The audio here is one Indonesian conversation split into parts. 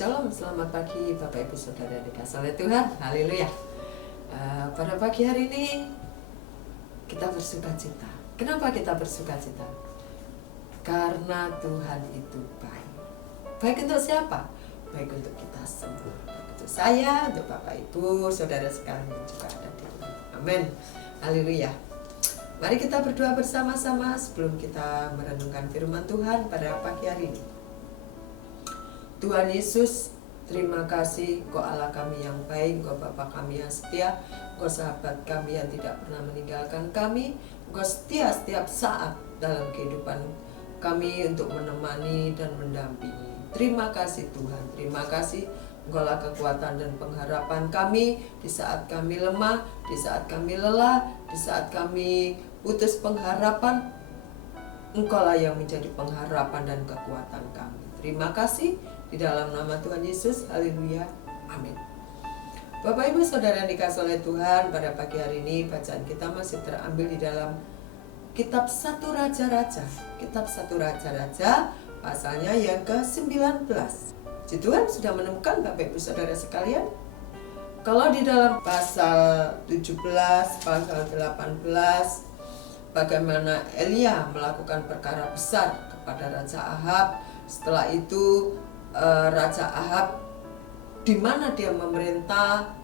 Shalom, selamat pagi Bapak Ibu Saudara dikasih oleh Tuhan. Haleluya. Pada pagi hari ini kita bersuka cita. Kenapa kita bersuka cita? Karena Tuhan itu baik. Baik untuk siapa? Baik untuk kita semua. Untuk saya, untuk Bapak Ibu, Saudara sekalian juga ada di sini. Amin. Haleluya. Mari kita berdoa bersama-sama sebelum kita merenungkan firman Tuhan pada pagi hari ini. Tuhan Yesus, terima kasih Engkau Allah kami yang baik, Engkau Bapa kami yang setia, Engkau sahabat kami yang tidak pernah meninggalkan kami, Engkau setia setiap saat dalam kehidupan kami untuk menemani dan mendampingi. Terima kasih Tuhan, terima kasih Engkau lah kekuatan dan pengharapan kami di saat kami lemah, di saat kami lelah, di saat kami putus pengharapan. Engkau lah yang menjadi pengharapan dan kekuatan kami. Terima kasih. Di dalam nama Tuhan Yesus, haleluya, amin. Bapak Ibu Saudara yang dikasihi oleh Tuhan, pada pagi hari ini bacaan kita masih terambil di dalam kitab 1 Raja-Raja. Kitab 1 Raja-Raja, pasalnya yang ke-19. Puji Tuhan, sudah menemukan Bapak Ibu Saudara sekalian? Kalau di dalam pasal 17, pasal 18, bagaimana Elia melakukan perkara besar kepada Raja Ahab. Setelah itu Raja Ahab, di mana dia memerintah,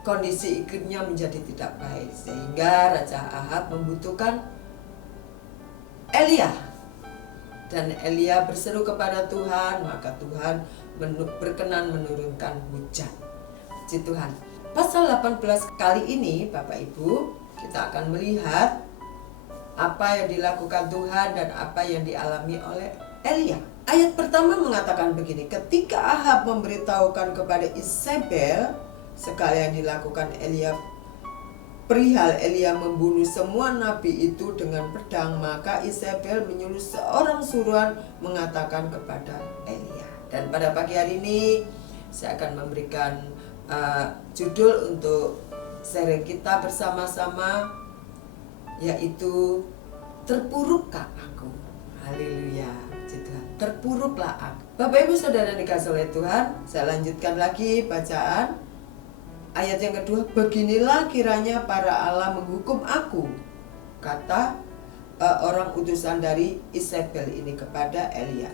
kondisi iklimnya menjadi tidak baik, sehingga Raja Ahab membutuhkan Elia, dan Elia berseru kepada Tuhan, maka Tuhan berkenan menurunkan hujan. Puji Tuhan. Pasal 18 kali ini Bapak Ibu, kita akan melihat apa yang dilakukan Tuhan dan apa yang dialami oleh Elia. Ayat pertama mengatakan begini, ketika Ahab memberitahukan kepada Isabel segala yang dilakukan Elia, perihal Elia membunuh semua nabi itu dengan pedang, maka Isabel menyuruh seorang suruhan mengatakan kepada Elia. Dan pada pagi hari ini saya akan memberikan judul untuk sharing kita bersama-sama, yaitu terpurukkah aku? Haleluya. Terpuruklah aku. Bapak Ibu Saudara dikasih oleh Tuhan, saya lanjutkan lagi bacaan ayat yang kedua. Beginilah kiranya para Allah menghukum aku, kata orang utusan dari Isabel ini kepada Elia.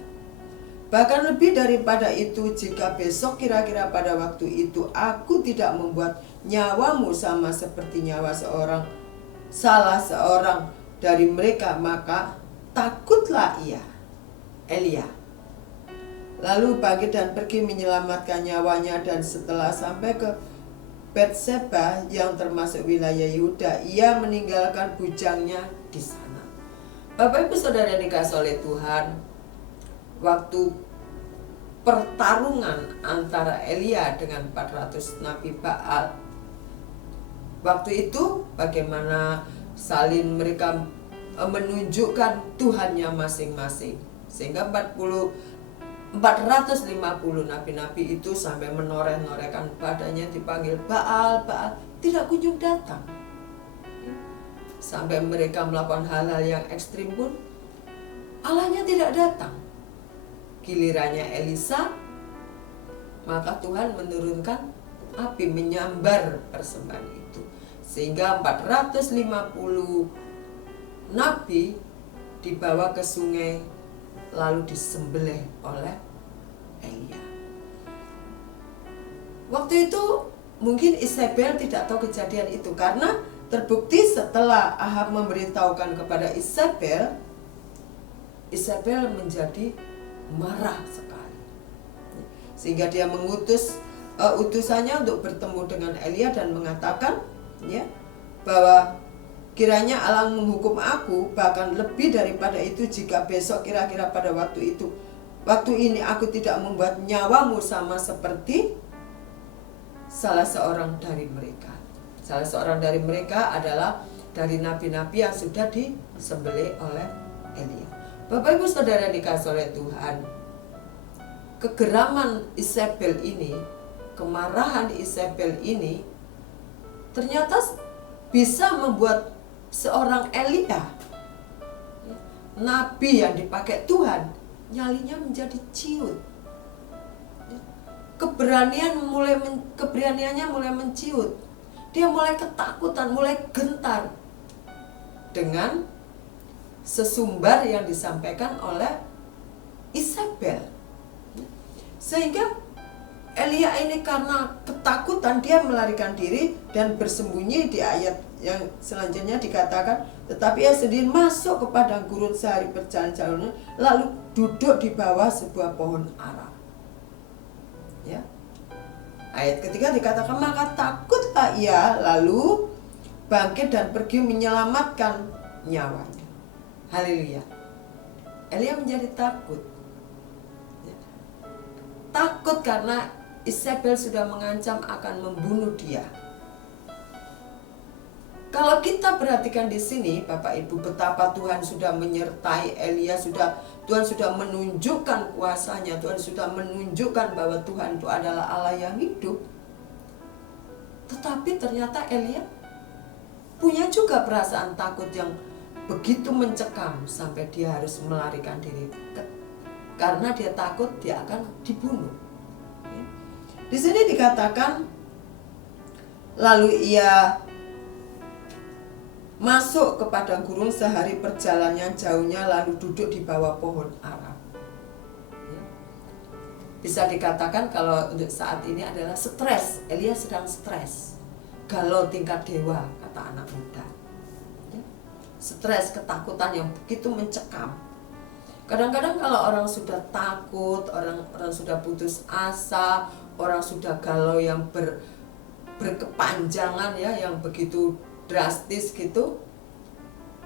Bahkan lebih daripada itu, jika besok kira-kira pada waktu itu aku tidak membuat nyawamu sama seperti nyawa salah seorang dari mereka, maka takutlah ia, Elia. Lalu bangkit dan pergi menyelamatkan nyawanya, dan setelah sampai ke Betseba yang termasuk wilayah Yehuda, ia meninggalkan bujangnya di sana. Bapak Ibu Saudara yang dikasihi oleh Tuhan, waktu pertarungan antara Elia dengan 400 nabi Baal, waktu itu bagaimana saling mereka menunjukkan Tuhannya masing-masing, sehingga 450 nabi-nabi itu sampai menoreh-norehkan badannya, dipanggil Baal, Baal, tidak kunjung datang. Sampai mereka melakukan hal-hal yang ekstrim pun Allahnya tidak datang. Gilirannya Elisa, maka Tuhan menurunkan api menyambar persembahan itu, sehingga 450 nabi dibawa ke sungai lalu disembelih oleh Elia. Waktu itu mungkin Isabel tidak tahu kejadian itu, karena terbukti setelah Ahab memberitahukan kepada Isabel, Isabel menjadi marah sekali, sehingga dia mengutus utusannya untuk bertemu dengan Elia dan mengatakan bahwa kiranya Allah menghukum aku, bahkan lebih daripada itu, jika besok kira-kira pada waktu ini aku tidak membuat nyawamu sama seperti salah seorang dari mereka. Salah seorang dari mereka adalah dari nabi-nabi yang sudah disembelih oleh Elia. Bapak Ibu Saudara dikasihi oleh Tuhan, kegeraman Isabel ini, kemarahan Isabel ini ternyata bisa membuat seorang Elia, nabi yang dipakai Tuhan, nyalinya menjadi ciut. keberaniannya mulai menciut. Dia mulai ketakutan, mulai gentar dengan sesumbar yang disampaikan oleh Isabel. Sehingga Elia ini karena ketakutan dia melarikan diri dan bersembunyi. Di ayat yang selanjutnya dikatakan, tetapi ia sendiri masuk ke padang gurun sehari perjalanan, lalu duduk di bawah sebuah pohon ara. Ya. Ayat ketiga dikatakan, maka takutlah ia, lalu bangkit dan pergi menyelamatkan nyawanya. Haleluya. Elia menjadi takut. Ya. Takut karena Isabel sudah mengancam akan membunuh dia. Kalau kita perhatikan di sini, Bapak Ibu, betapa Tuhan sudah menyertai Elia, Tuhan sudah menunjukkan kuasanya, Tuhan sudah menunjukkan bahwa Tuhan itu adalah Allah yang hidup. Tetapi ternyata Elia punya juga perasaan takut yang begitu mencekam sampai dia harus melarikan diri. Karena dia takut dia akan dibunuh. Di sini dikatakan, lalu ia masuk ke padang gurun sehari perjalanan jauhnya, lalu duduk di bawah pohon ara. Bisa dikatakan kalau untuk saat ini adalah stres. Elia sedang stres, galau tingkat dewa, kata anak muda. Stres, ketakutan yang begitu mencekam. Kadang-kadang kalau orang sudah takut, orang sudah putus asa, orang sudah galau yang berkepanjangan, ya, yang begitu drastis gitu.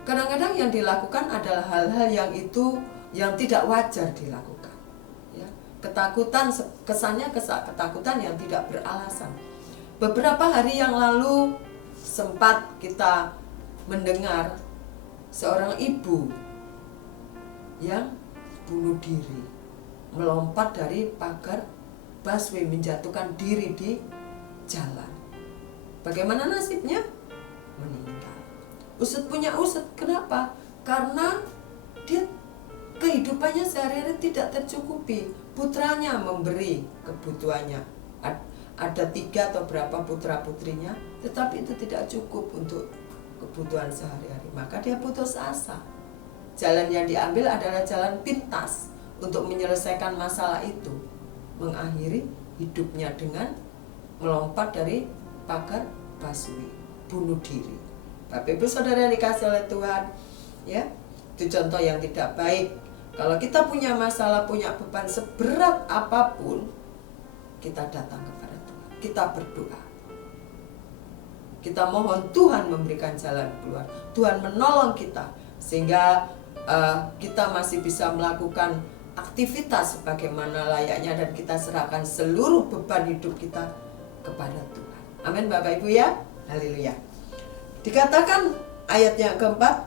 Kadang-kadang yang dilakukan adalah hal-hal yang tidak wajar dilakukan. Ya. Ketakutan, kesannya ketakutan yang tidak beralasan. Beberapa hari yang lalu sempat kita mendengar seorang ibu yang bunuh diri, melompat dari pagar busway, menjatuhkan diri di jalan. Bagaimana nasibnya? Meninggal. Usut punya usut. Kenapa? Karena dia kehidupannya sehari-hari tidak tercukupi. Putranya memberi kebutuhannya. Ada 3 atau berapa putra-putrinya, tetapi itu tidak cukup untuk kebutuhan sehari-hari. Maka dia putus asa. Jalan yang diambil adalah jalan pintas untuk menyelesaikan masalah itu. Mengakhiri hidupnya dengan melompat dari pagar busway, bunuh diri. Bapak Ibu Saudara yang dikasih oleh Tuhan, ya, itu contoh yang tidak baik. Kalau kita punya masalah, punya beban seberat apapun, kita datang kepada Tuhan, kita berdoa, kita mohon Tuhan memberikan jalan keluar, Tuhan menolong kita sehingga kita masih bisa melakukan aktivitas sebagaimana layaknya, dan kita serahkan seluruh beban hidup kita kepada Tuhan. Amin Bapak Ibu ya. Haleluya. Dikatakan ayat yang keempat,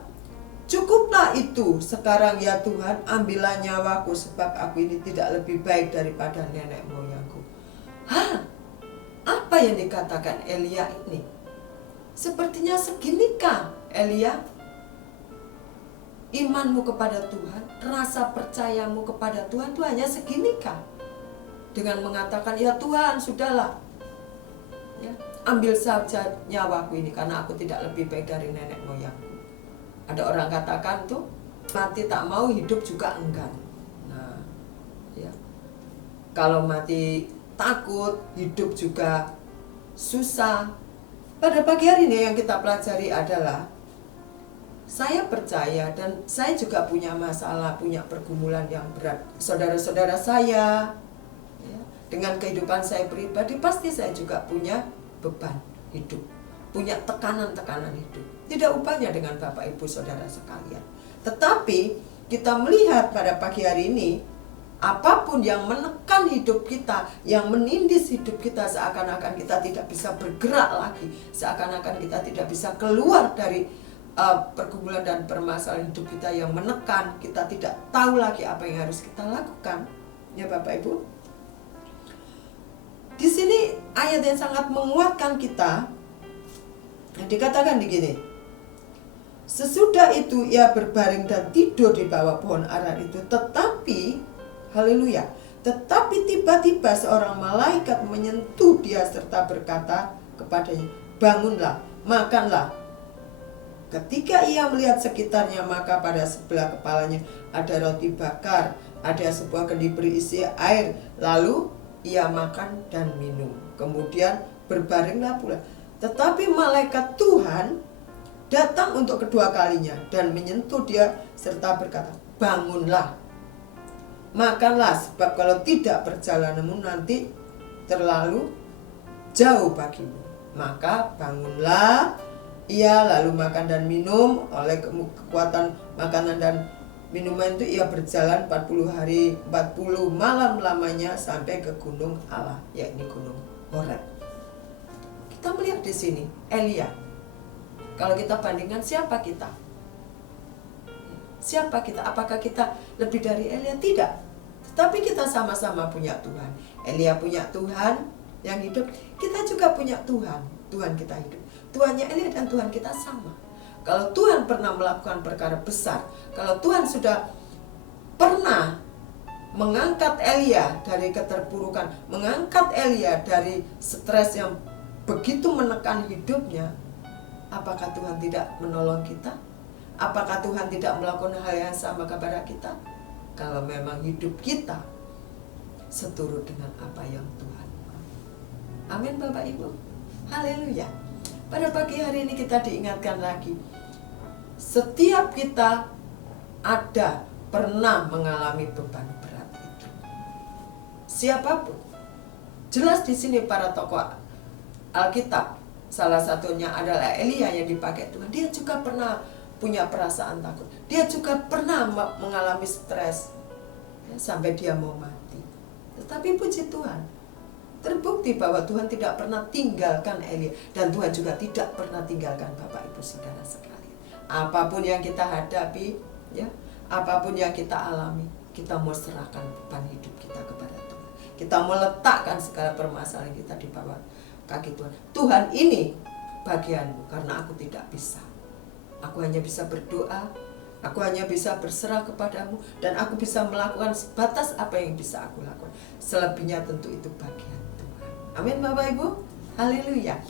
cukuplah itu sekarang ya Tuhan, ambillah nyawaku, sebab aku ini tidak lebih baik daripada nenek moyangku. Apa yang dikatakan Elia ini? Sepertinya seginikah Elia imanmu kepada Tuhan, rasa percayamu kepada Tuhan itu hanya seginikah? Dengan mengatakan, ya Tuhan, sudahlah, ya, ambil saja nyawaku ini karena aku tidak lebih baik dari nenek moyangku. Ada orang katakan tuh, mati tak mau, hidup juga enggan. Nah, ya, kalau mati takut, hidup juga susah. Pada pagi hari ini yang kita pelajari adalah, saya percaya dan saya juga punya masalah, punya pergumulan yang berat. Saudara-saudara saya, ya, dengan kehidupan saya pribadi, pasti saya juga punya beban hidup, punya tekanan-tekanan hidup. Tidak upahnya dengan Bapak Ibu Saudara sekalian. Tetapi kita melihat pada pagi hari ini, apapun yang menekan hidup kita, yang menindis hidup kita, seakan-akan kita tidak bisa bergerak lagi, seakan-akan kita tidak bisa keluar dari pergumulan dan permasalahan hidup kita yang menekan, kita tidak tahu lagi apa yang harus kita lakukan. Ya Bapak Ibu, di sini ayat yang sangat menguatkan kita. Dikatakan begini, sesudah itu ia berbaring dan tidur di bawah pohon ara itu, tetapi haleluya, Tetapi tiba-tiba seorang malaikat menyentuh dia serta berkata kepadanya, bangunlah, makanlah. Ketika ia melihat sekitarnya, maka pada sebelah kepalanya ada roti bakar, ada sebuah kendi berisi air. Lalu ia makan dan minum, kemudian berbaringlah pula. Tetapi malaikat Tuhan datang untuk kedua kalinya dan menyentuh dia serta berkata, bangunlah, makanlah, sebab kalau tidak perjalananmu nanti terlalu jauh bagimu. Maka bangunlah ia, lalu makan dan minum. Oleh kekuatan makanan dan minuman itu ia berjalan 40 hari 40 malam lamanya sampai ke gunung Allah, yakni gunung Horeb. Kita melihat di sini Elia. Kalau kita bandingkan, siapa kita? Siapa kita? Apakah kita lebih dari Elia? Tidak. Tetapi kita sama-sama punya Tuhan. Elia punya Tuhan yang hidup, kita juga punya Tuhan. Tuhan kita hidup. Tuhannya Elia dan Tuhan kita sama. Kalau Tuhan pernah melakukan perkara besar, kalau Tuhan sudah pernah mengangkat Elia dari keterpurukan, mengangkat Elia dari stres yang begitu menekan hidupnya, apakah Tuhan tidak menolong kita? Apakah Tuhan tidak melakukan hal yang sama kepada kita? Kalau memang hidup kita seturut dengan apa yang Tuhan mau. Amin Bapak Ibu. Haleluya. Pada pagi hari ini kita diingatkan lagi, setiap kita ada pernah mengalami beban berat itu. Siapapun. Jelas di sini para tokoh Alkitab, salah satunya adalah Elia yang dipakai Tuhan. Dia juga pernah punya perasaan takut. Dia juga pernah mengalami stres ya, sampai dia mau mati. Tetapi puji Tuhan, terbukti bahwa Tuhan tidak pernah tinggalkan Elia, dan Tuhan juga tidak pernah tinggalkan Bapak Ibu Saudara sekalian. Apapun yang kita hadapi, ya, apapun yang kita alami, kita mau serahkan beban hidup kita kepada Tuhan. Kita mau letakkan segala permasalahan kita di bawah kaki Tuhan. Tuhan, ini bagianmu, karena aku tidak bisa. Aku hanya bisa berdoa, aku hanya bisa berserah kepadamu, dan aku bisa melakukan sebatas apa yang bisa aku lakukan. Selebihnya tentu itu bagian Tuhan. Amin Bapak Ibu. Haleluya.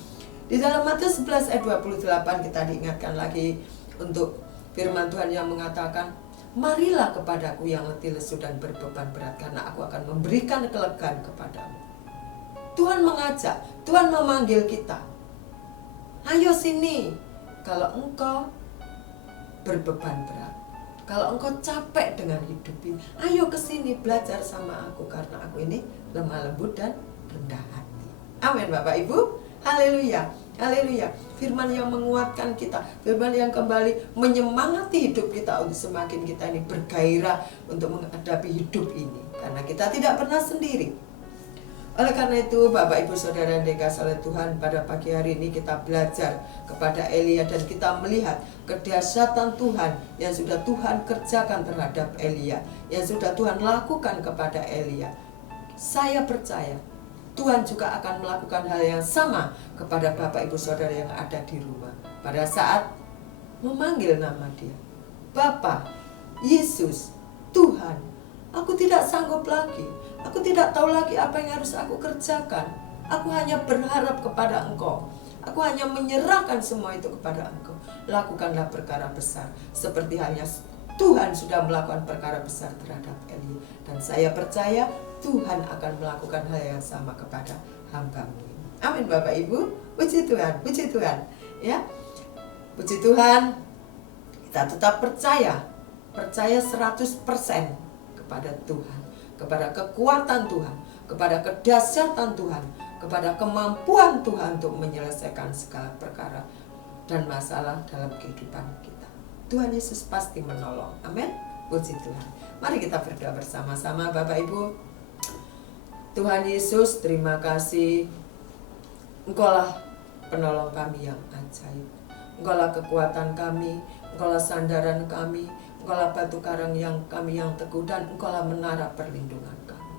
Di dalam Matius 11 ayat 28 kita diingatkan lagi untuk firman Tuhan yang mengatakan, marilah kepadaku yang letih lesu dan berbeban berat, karena aku akan memberikan kelegaan kepadamu. Tuhan mengajak, Tuhan memanggil kita. Ayo sini, kalau engkau berbeban berat, kalau engkau capek dengan hidup ini, ayo ke sini belajar sama aku, karena aku ini lemah lembut dan rendah hati. Amin Bapak Ibu. Haleluya. Haleluya. Firman yang menguatkan kita, firman yang kembali menyemangati hidup kita untuk semakin kita ini bergairah untuk menghadapi hidup ini, karena kita tidak pernah sendiri. Oleh karena itu Bapak Ibu Saudara yang dikasihi oleh Tuhan, pada pagi hari ini kita belajar kepada Elia dan kita melihat kedahsyatan Tuhan yang sudah Tuhan kerjakan terhadap Elia, yang sudah Tuhan lakukan kepada Elia. Saya percaya Tuhan juga akan melakukan hal yang sama kepada Bapak Ibu Saudara yang ada di rumah pada saat memanggil nama Dia. Bapa, Yesus, Tuhan, aku tidak sanggup lagi. Aku tidak tahu lagi apa yang harus aku kerjakan. Aku hanya berharap kepada Engkau. Aku hanya menyerahkan semua itu kepada Engkau. Lakukanlah perkara besar, seperti halnya Tuhan sudah melakukan perkara besar terhadap Elia. Dan saya percaya Tuhan akan melakukan hal yang sama kepada hamba-Mu. Amin Bapak Ibu. Puji Tuhan, puji Tuhan. Ya, puji Tuhan. Kita tetap percaya 100% kepada Tuhan, kepada kekuatan Tuhan, kepada kedahsyatan Tuhan, kepada kemampuan Tuhan untuk menyelesaikan segala perkara dan masalah dalam kehidupan kita. Tuhan Yesus pasti menolong. Amin. Puji Tuhan. Mari kita berdoa bersama-sama Bapak Ibu. Tuhan Yesus, terima kasih. Engkaulah penolong kami yang ajaib. Engkaulah kekuatan kami, Engkaulah sandaran kami, Engkaulah batu karang yang kami yang teguh, dan Engkaulah menara perlindungan kami.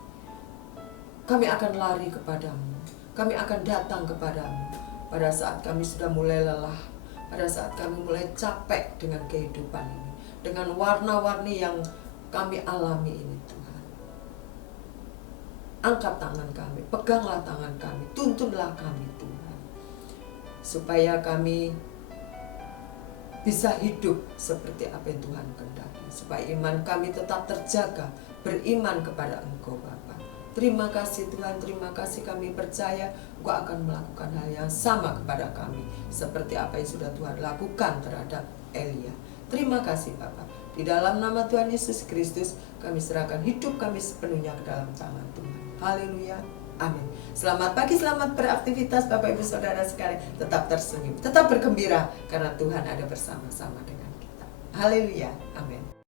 Kami akan lari kepadamu, kami akan datang kepadamu pada saat kami sudah mulai lelah, pada saat kami mulai capek dengan kehidupan ini, dengan warna-warni yang kami alami ini Tuhan. Angkat tangan kami, peganglah tangan kami, tuntunlah kami Tuhan. Supaya kami bisa hidup seperti apa yang Tuhan kehendaki. Supaya iman kami tetap terjaga, beriman kepada Engkau Bapa. Terima kasih Tuhan, terima kasih kami percaya Engkau akan melakukan hal yang sama kepada kami. Seperti apa yang sudah Tuhan lakukan terhadap Elia. Terima kasih Bapa. Di dalam nama Tuhan Yesus Kristus, kami serahkan hidup kami sepenuhnya ke dalam tangan Tuhan. Haleluya. Amin. Selamat pagi, selamat beraktivitas Bapak Ibu Saudara sekalian. Tetap tersenyum, tetap bergembira karena Tuhan ada bersama-sama dengan kita. Haleluya. Amin.